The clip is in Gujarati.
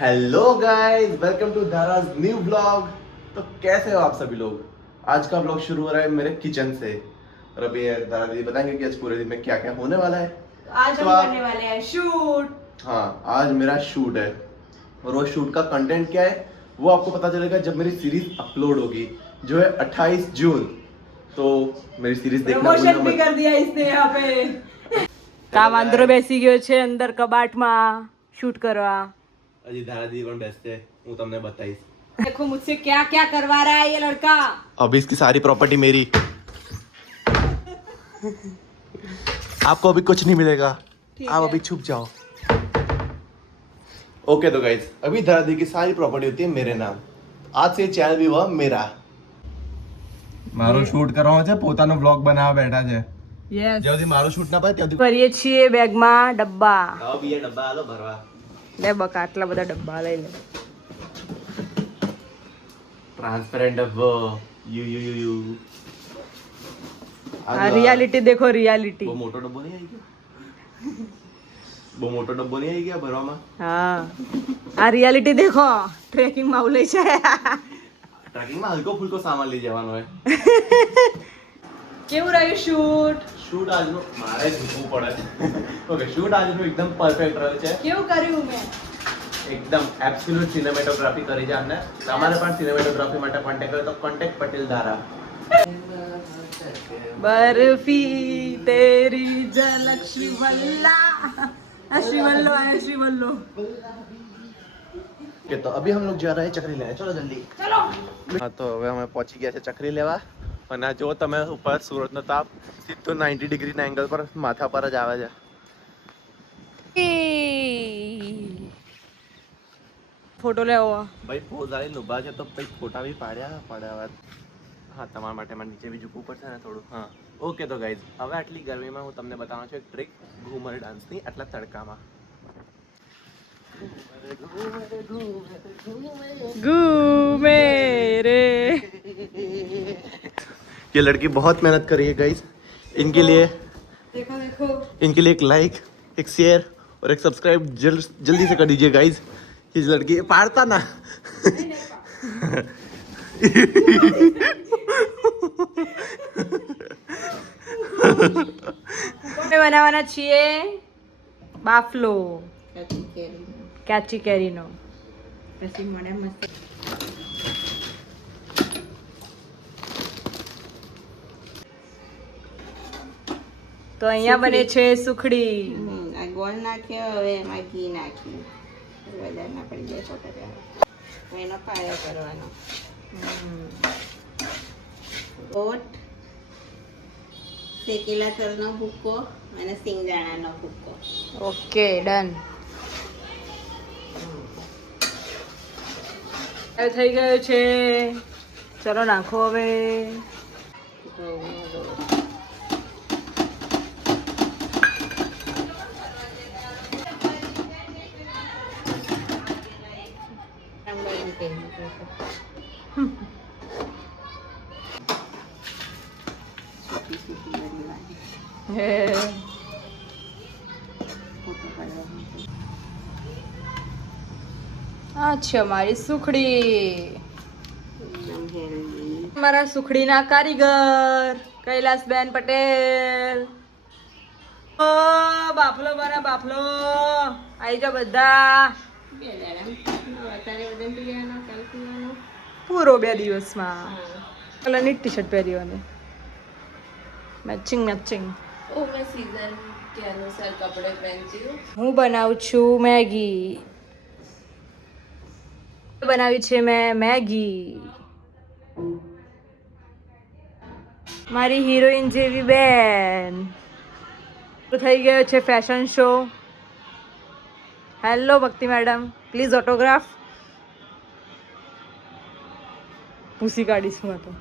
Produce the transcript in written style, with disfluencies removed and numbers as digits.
Hello guys, welcome to Dhara's new blog. तो कैसे हो आप सभी लोग। आज का ब्लॉग शुरू हो रहा है मेरे किचन से। और अभी दादा दीदी बताएंगे कि आज पूरे दिन में क्या क्या होने वाला है। आज तो हम करने वाले हैं शूट। हाँ, आज मेरा शूट है और वो शूट का कंटेंट क्या है वो आपको पता चलेगा जब मेरी सीरीज अपलोड होगी, जो है 28 जून। तो मेरी सीरीज देखना प्रमोशन भूलना भी मत। कर दिया इसने यहाँ पे। કામ આંધ્રો બેસી ગયો છે અંદર કબાટમાં શૂટ કરવા। अजी दादा दीदी પણ બેસતે હું તમને બતાઈશ। देखो मुझसे क्या क्या करवा रहा है ये लड़का। अब इसकी सारी प्रॉपर्टी मेरी। आपको अभी कुछ नहीं मिलेगा, आप अभी छुप जाओ। ओके तो गाइस, अभी दादी की सारी प्रॉपर्टी होती है मेरे नाम। आज से चैनल भी हुआ मेरा। મારો શૂટ કરવાનો છે, પોતાનો વ્લોગ બનાવવા બેઠા છે। યસ જ્યાં સુધી મારો શૂટ ના પાય ત્યાં સુધી ભરીએ છીએ બેગમાં ડબ્બા। લાવો બીએ ડબ્બા આલો ભરવા। લે બકા આટલા બધા ડબ્બા લઈ લે। ટ્રાન્સપેરેન્ટ ડબ્બો યુ યુ યુ યુ। આ રિયાલિટી देखो રિયાલિટી। બહુ મોટો ડબ્બો નહીં આવી ગયો? બહુ મોટો ડબ્બો નહીં આવી ગયો ભરવામાં? હા આ રિયાલિટી देखो ટ્રેકિંગ માં ઉલે છે। ટ્રેકિંગમાં હલકો ફુલકો સામાન લઈ જવાનો હોય। કેવું રહ્યું શૂટ? શૂટ આજનો મારે ઝૂકવું પડે। ઓકે, શૂટ આજનો એકદમ પરફેક્ટ રહ્યો છે। કેવું કર્યું મેં? એકદમ એબ્સોલ્યુટ સિનેમેટોગ્રાફી કરી છે આપણે। તમારે પણ સિનેમેટોગ્રાફી માટે કોન્ટેક્ટ કરો તો કોન્ટેક્ટ પટેલ ધારા। बर्फी तेरी झलक श्रीवल्ला श्रीवल्लो है श्रीवल्लो। ओके तो अभी हम लोग जा रहे हैं चक्री लेने, चलो जल्दी चलो। हाँ तो હવે અમે પહોંચી ગયા છે ચક્રી લેવા। અને આ જો તમે ઉપર સુરતનો તાપ સીધો 90 ડિગ્રીના એંગલ પર માથા પર જ આવે છે। फोटो ले आओ। ભાઈ પોઝ આવીને ઊભા છે તો ભાઈ ફોટા બી પાડ્યા પડ્યા। હા, તમારા માટે મારે નીચે બી ઝૂકવું પડશે ને થોડું। હા ઓકે તો ગાઈઝ, હવે આટલી ગરમીમાં હું તમને બતાવવાનો છું એક ટ્રીક ઘૂમર ડાન્સની આટલા તડકામાં। घूमे रे। ये लड़की बहुत मेहनत कर रही है गाइस। इनके लिए देखो देखो इनके लिए एक लाइक, एक शेयर और एक सब्सक्राइब जल्दी से कर दीजिए गाइस। इस लड़की पाड़ता ना। બનાવવાના છીએ બાફલો કાચી કેરીનો। પછી મને મસ્ત તો અહીંયા બને છે સુખડી। આ ગોળ નાખ્યો, હવે એમાં ઘી નાખ્યું, વધારે ના પડી જાય છોટા એનો પાયો કરવાનો। ઓટ, શેકેલા તલનો ભૂકો અને સિંગદાણાનો ભૂકો। Okay done. હવે થઈ ગયો છે, ચલો નાખો હવે। ઘઉંનો લોટ, અંબાજી કહી દીધું છે। સૂકી સૂકી બનવાની, ફોટો પાડવાનો। આ છે અમારી સુખડી। એકદમ હેલ્ધી। અમારા સુખડીના કારીગર કૈલાસબેન પટેલ। ઓ બાફલો બને બાફલો, આવી જાઓ બધા। બે દાડા અત્યારે બધા પીવાનો, કાલ પીવાનો। પૂરો 2 દિવસમાં। કલરની ટી શર્ટ પહેરી અને મેચિંગ મેચિંગ। ओ मैं सीजन के अनुसार कपड़े पहनती हूँ। હું બનાવું છું મેગી। બનાવી છે મેં મેગી। મારી હિરોઈન જેવી બેન। થઈ ગયો છે ફેશન શો। હેલો ભક્તિ મેડમ, પ્લીઝ ઓટોગ્રાફ। પૂસી કાઢીશ હું તો।